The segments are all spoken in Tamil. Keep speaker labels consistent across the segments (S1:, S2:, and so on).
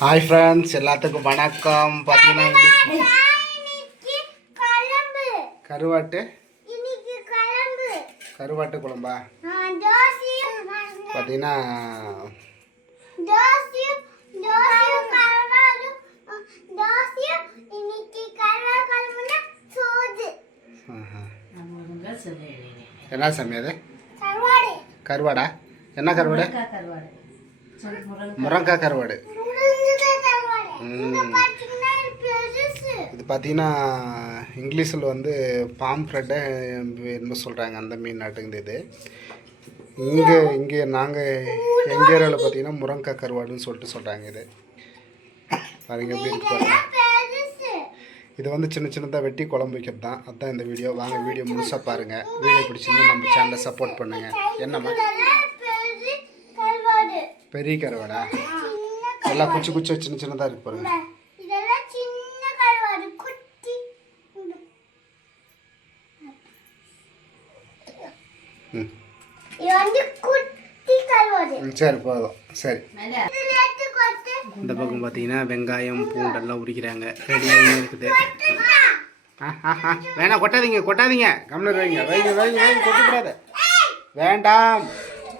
S1: ஹாய் ஃப்ரெண்ட்ஸ் எல்லாத்துக்கும் வணக்கம். பார்த்தீங்கன்னா கருவாட்டு கருவாட்டு? குழம்பா. பார்த்தீங்கன்னா. என்ன சாமி அது?
S2: கருவாடு.
S1: கருவாடா? என்ன கருவாடு? முருங்கைக்காய் கருவாடு
S2: முருங்கை கருவாடு
S1: ம்.
S2: பார்த்தீங்கன்னா இது
S1: பார்த்தீங்கன்னா இங்கிலீஷில் வந்து பாம் ஃப்ரெட்டை என்ன சொல்கிறாங்க அந்த மீன் நாட்டுக்குது இது. இங்கே இங்கே நாங்கள் எங்கள் ஏரியாவில் பார்த்தீங்கன்னா முருங்கைக்காய் கருவாடுன்னு சொல்லிட்டு சொல்கிறாங்க இது. பாருங்க எப்படி இருக்கு பாருங்க இது வந்து சின்ன சின்னதாக வெட்டி குழம்பு வைக்கிறது தான் அதுதான் இந்த வீடியோ. வாங்க வீடியோ முழுசாக பாருங்கள் வீடியோ பிடிச்சிருந்தா நம்ம சேனலை சப்போர்ட் பண்ணுங்கள் என்னம்மா? பெரிய கருவாடா? எல்லாம் குச்சி குச்சி சின்ன சின்னதாக இருக்கு பாருங்க. சரி போதும். சரி. இந்த பக்கம் பார்த்தீங்கன்னா வெங்காயம் பூண்டெல்லாம் உரிக்கிறாங்க. ரெடியாக இருக்குது. வேணாம் கொட்டாதீங்க கொட்டாதீங்க. கம்னர் வைங்க வைங்க வைங்க வைங்க கொட்டக்கூடாது. வேண்டாம்.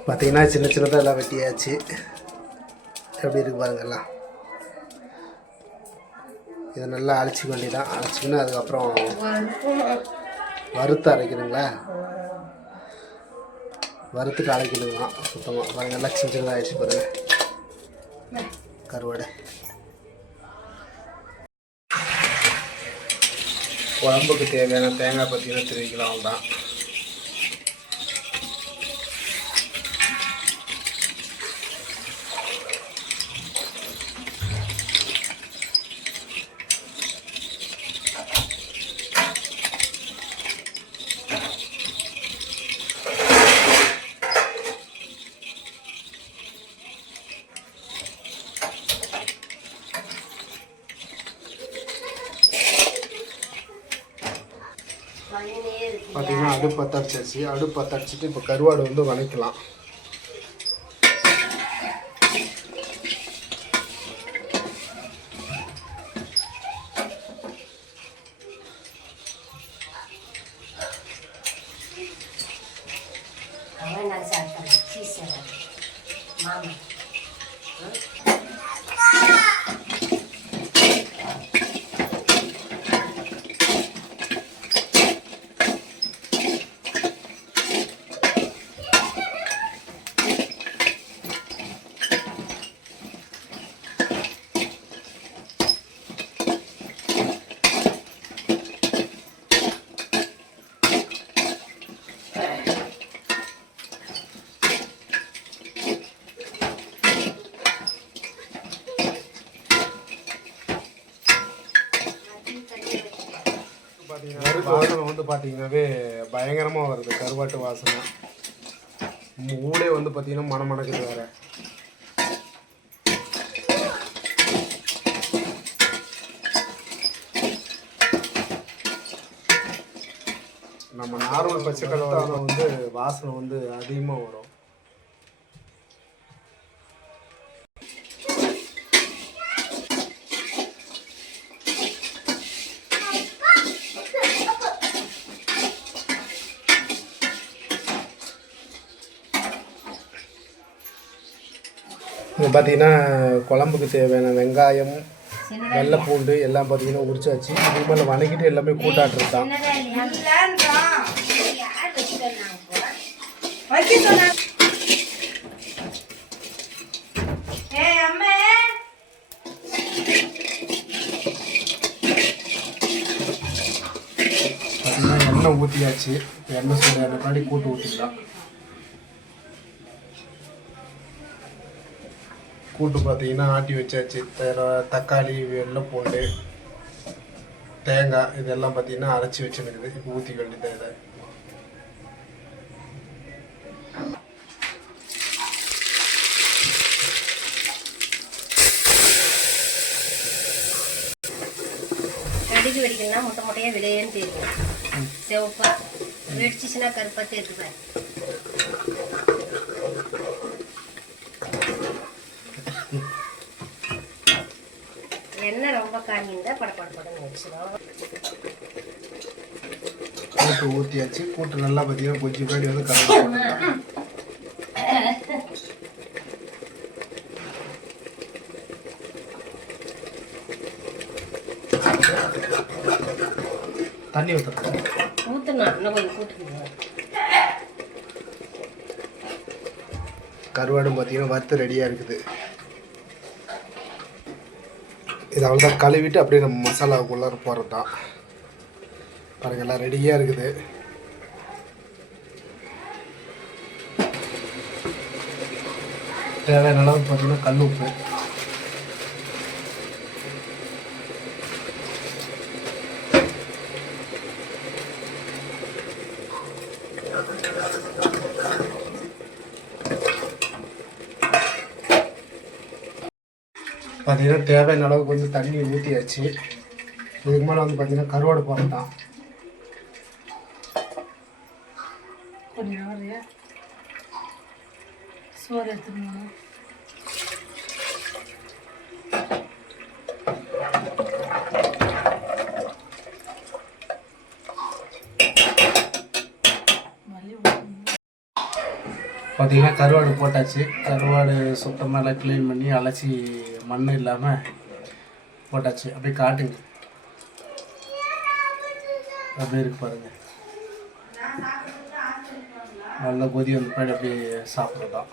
S1: பார்த்தீங்கன்னா சின்ன சின்னதாக எல்லாம் வெட்டியாச்சு. எப்படி இருக்கு பாருங்கள்லாம் இதை நல்லா அழைச்சிக்க வேண்டியதான் அழைச்சிக்கின்னு அதுக்கப்புறம் வறுத்து அரைக்கணுங்களா? வறுத்துட்டு அரைக்கணுங்களாம் சுத்தமாக பாருங்க நல்லா சின்ன சின்னதாக ஆயிடுச்சு பாருங்க. கருவாடு. குழம்புக்கு தேவையான தேங்காய் பற்றினா தெரிவிக்கலாம் தான் பார்த்தீங்கன்னா அடுப்பு பத்தடிச்சாச்சு அடுப்பு பத்தடிச்சிட்டு இப்போ கருவாடு வந்து வதக்கலாம்.
S3: Mama. பார்த்தீங்கன்னா
S1: வாசனை வந்து பார்த்தீங்கன்னாவே பயங்கரமாக வருது. கருவாட்டு வாசனை. நம்ம ஊடே வந்து பார்த்தீங்கன்னா மனம் வேறு. வேற நம்ம நார்மல் பச்சை கலவாசனை வந்து வாசனை வந்து அதிகமாக வரும். இங்கே பார்த்தீங்கன்னா குழம்புக்கு தேவையான வெங்காயம் வெள்ளைப்பூண்டு எல்லாம் பார்த்தீங்கன்னா உரிச்சாச்சு. இது மேலே வணக்கிட்டு எல்லாமே கூட்டாட்டுருக்கான் எண்ணெய் ஊற்றியாச்சு எண்ணெய் சூடு முன்னாடி காட்டி கூட்டு ஊற்றிக்கலாம் கூட்டு பார்த்தீங்கன்னா ஆட்டி வச்சாச்சு. தக்காளி வெள்ளைப்பூண்டு தேங்காய் இதெல்லாம் பார்த்தீங்கன்னா அரைச்சி வச்சுருக்குது இப்போ ஊற்றிக்க வேண்டியது இதை.
S3: கடுகு வெடிக்கலாம் முட்டை முட்டையாக விளையன்னு தெரியும் சிவப்பா. வெடிச்சிச்சுன்னா கருப்பாக தெரியுது எண்ணெய் ரொம்ப காஞ்சிருந்தா பட பட படன்னு வச்சிடும்
S1: கூட்டு ஊற்றியாச்சு கூட்டு நல்லா பார்த்தீங்கன்னா கொஞ்சம் முன்னாடி வந்து கருவாடு தண்ணி ஊற்றுறேன்
S3: ஊற்றணும் இன்னும் கொஞ்சம் கூட்டுக்கணும்.
S1: கருவாடும் பார்த்தீங்கன்னா வறுத்து ரெடியாக இருக்குது. இது அவ்வளோதான் கழுவிட்டு அப்படியே நம்ம மசாலாவுக்குள்ளார போகிறது தான் பாருங்க எல்லாம் ரெடியாக இருக்குது. தேவையான அளவு பார்த்தீங்கன்னா கல் உப்பு. பார்த்தீங்கன்னா தேவையான அளவுக்கு வந்து தண்ணி ஊற்றியாச்சு இதுக்கு மேலே வந்து பார்த்தீங்கன்னா கருவாடு
S4: நேரம் சோறு எடுத்துக்கணும்.
S1: பார்த்தீங்கன்னா கருவாடு போட்டாச்சு. கருவாடு சுத்தமாக எல்லாம் க்ளீன் பண்ணி அலசி மண் இல்லாமல் போட்டாச்சு. அப்படியே காட்டுங்க. அப்படியே இருக்கு பாருங்க. நல்லா கொதி வந்து போய் அப்படியே சாப்பிட்றதான்